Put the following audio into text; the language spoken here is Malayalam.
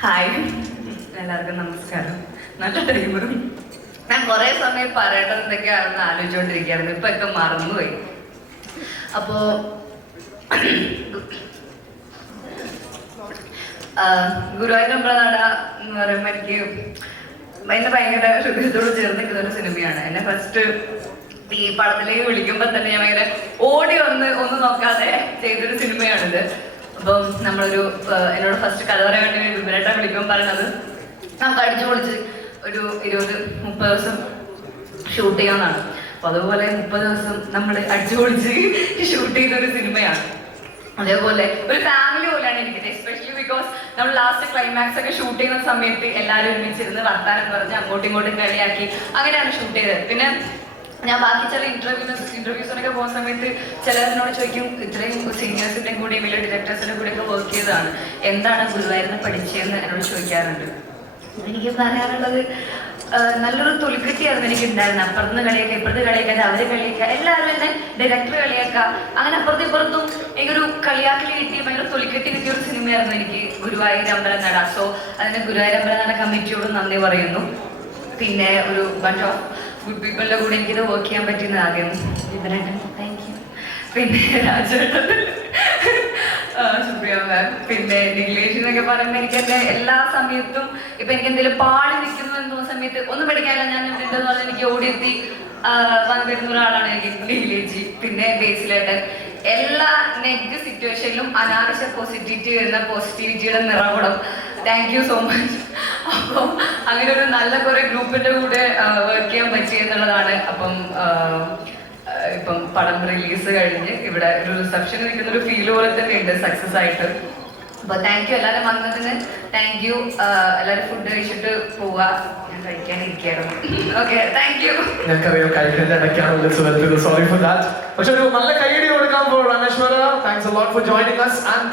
ഹായ് എല്ലാവർക്കും നമസ്കാരം. നല്ല ടൈമറും ഞാൻ കുറെ സമയം പറയേണ്ടത് എന്തൊക്കെയാണെന്ന് ആലോചിച്ചുകൊണ്ടിരിക്കുകയായിരുന്നു ഇപ്പൊ ഒക്കെ മറന്നുപോയി. അപ്പോ പ്രധാന എന്ന് പറയുമ്പോൾ എനിക്ക് എന്നെ ഭയങ്കര ഹൃദയത്തോട് ചേർന്ന് നിൽക്കുന്ന ഒരു സിനിമയാണ്. എന്നെ ഫസ്റ്റ് ഈ പടത്തിലേക്ക് വിളിക്കുമ്പോൾ തന്നെ ഞാൻ ഭയങ്കര ഓടി വന്ന് ഒന്ന് നോക്കാതെ ചെയ്തൊരു സിനിമയാണിത്. അപ്പം നമ്മളൊരു എന്നോട് ഫസ്റ്റ് കഥ പറയാൻ വേണ്ടി വിപരേട്ട വിളിക്കുമ്പോൾ പറയണത്. നമുക്ക് അടിച്ചു പൊളിച്ച് ഒരു ഇരുപത് മുപ്പത് ദിവസം ഷൂട്ട് ചെയ്യാന്നാണ് അപ്പൊ അതുപോലെ മുപ്പത് ദിവസം നമ്മൾ അടിച്ചു പൊളിച്ച് ഷൂട്ട് ചെയ്ത ഒരു സിനിമയാണ്. അതേപോലെ ഒരു ഫാമിലി പോലെയാണ് എനിക്ക് എസ്പെഷ്യലി ബിക്കോസ് നമ്മൾ ലാസ്റ്റ് ക്ലൈമാക്സ് ഒക്കെ ഷൂട്ട് ചെയ്യുന്ന സമയത്ത് എല്ലാവരും ഒരുമിച്ചിരുന്ന് വർത്താനം പറഞ്ഞ് അങ്ങോട്ടും ഇങ്ങോട്ടും കളിയാക്കി അങ്ങനെയാണ് ഷൂട്ട് ചെയ്തത്. പിന്നെ ഞാൻ ബാക്കി ചില ഇന്റർവ്യൂസ് ഇന്റർവ്യൂസിനൊക്കെ പോകുന്ന സമയത്ത് ചിലരിനോട് ചോദിക്കും ഇത്രയും സീനിയേഴ്സിന്റെ കൂടി വലിയ ഡിറക്ടേഴ്സിന്റെ കൂടെ ഒക്കെ വർക്ക് ചെയ്തതാണ്. എന്താണ് ഗുരുവായൂരിന് പഠിച്ചതെന്ന് എന്നോട് ചോദിക്കാറുണ്ട്. എനിക്ക് പറയാനുള്ളത് നല്ലൊരു തൊലിക്കെട്ടിയായിരുന്നു എനിക്ക് ഉണ്ടായിരുന്നത്. അപ്പുറത്ത് കളിയൊക്കെ ഇപ്പുറത്ത് കളിയൊക്കെ അവർ കളിയൊക്കെ എല്ലാവരും എന്നെ ഡയറക്ടർ കളിയാക്കുക അങ്ങനെ അപ്പുറത്തും ഇപ്പുറത്തും എനിക്കൊരു കളിയാക്കൽ കിട്ടിയ ഭയങ്കര തൊലിക്കെട്ടി കിട്ടിയ ഒരു സിനിമയായിരുന്നു എനിക്ക് ഗുരുവായൂർ അമ്പലം നട സോ അതിന് ഗുരുവായൂർ അമ്പലം നട കമ്മിറ്റിയോട് നന്ദി പറയുന്നു. പിന്നെ ഒരു ബട്ട് ഓഫ് ഗുഡ് പീപ്പിളിന്റെ കൂടെ എനിക്കിത് വർക്ക് ചെയ്യാൻ പറ്റിയെന്ന് ആദ്യം താങ്ക് യു പിന്നെ രാജേട്ടൻ സുപ്രിയ മാം പിന്നെ ഇംഗ്ലീഷ് എന്നൊക്കെ പറയുമ്പോൾ എനിക്ക് എന്റെ എല്ലാ സമയത്തും ഇപ്പൊ എനിക്ക് എന്തെങ്കിലും പാടി നിൽക്കുന്നു എന്ന് തോന്നുന്ന സമയത്ത് ഒന്നും പഠിക്കാനില്ല ഞാൻ ഉണ്ടെന്ന് പറഞ്ഞാൽ എനിക്ക് ഓടിയെത്തി വന്നിരുന്ന വന്നു ഒരാളാണ് എനിക്ക് ഇംഗ്ലീഷ് പിന്നെ ബേസിലേട്ടൻ. എല്ലാ നെഗ് സിറ്റുവേഷനിലും അനാവശ്യ പോസിറ്റിവിറ്റി വരുന്ന പോസിറ്റിവിറ്റിയുടെ നിറകുടം. താങ്ക് യു സോ മച്ച് അപ്പം അങ്ങനെ ഒരു നല്ല കുറെ ഗ്രൂപ്പിന്റെ കൂടെ വർക്ക് ചെയ്യാൻ പറ്റി എന്നുള്ളതാണ്. അപ്പം ഇപ്പം പടം റിലീസ് കഴിഞ്ഞ് ഇവിടെ ഒരു റിസപ്ഷൻ നിൽക്കുന്ന ഒരു ഫീൽ പോലെ തന്നെ ഉണ്ട് സക്സസ് ആയിട്ട്. അപ്പൊ താങ്ക് യു എല്ലാവരും വന്നതിന്. താങ്ക് യു എല്ലാവരും ഫുഡ് കഴിച്ചിട്ട് പോവാ. ഞങ്ങൾക്കറിയാം കഴിക്കുന്ന ഇടയ്ക്കാണ് സുഹൃത്തുക്കൾ. സോറി ഫോർ ദാറ്റ് പക്ഷെ ഒരു നല്ല കൈയടി കൊടുക്കാൻ പോവാണ് Anashwara. Thanks for joining us and